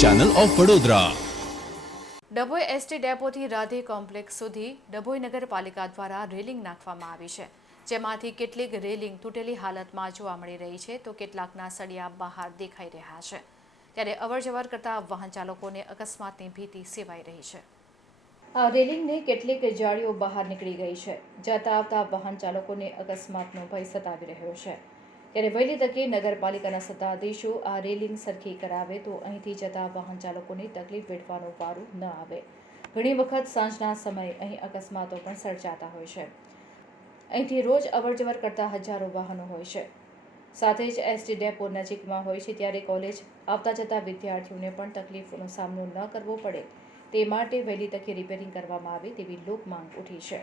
Channel of Vadodara. Dabhoi ST ડેપોથી Radhe complex સુધી ડભોઈ નગરપાલિકા દ્વારા રેલિંગ નાખવામાં આવી છે, જેમાંથી કેટલીક રેલિંગ તૂટેલી હાલતમાં જોવા મળી રહી છે તો કેટલાકના સળિયા બહાર દેખાઈ રહ્યા છે। ત્યારે અવરજવર કરતા વાહન ચાલકોને અકસ્માતની ભીતિ સેવાઈ રહી છે। આ રેલિંગને કેટલીક જાળીઓ બહાર નીકળી ગઈ છે, જતા આવતા વાહન ચાલકોને અકસ્માતનો ભય સતાવી રહ્યો છે। ત્યારે વહેલી તકે નગરપાલિકાના સત્તાધીશો આ રેલિંગ સરખી કરાવે તો અહીંથી જતા વાહન ચાલકોને તકલીફ વેઠવાનો વારો ન આવે। ઘણી વખત સાંજના સમયે અહીં અકસ્માતો પણ સર્જાતા હોય છે। અહીંથી રોજ અવરજવર કરતા હજારો વાહનો હોય છે, સાથે જ એસટી ડેપો નજીકમાં હોય છે, ત્યારે કોલેજ આવતા જતા વિદ્યાર્થીઓને પણ તકલીફોનો સામનો ન કરવો પડે તે માટે વહેલી તકે રિપેરિંગ કરવામાં આવે તેવી લોક માંગ ઉઠી છે।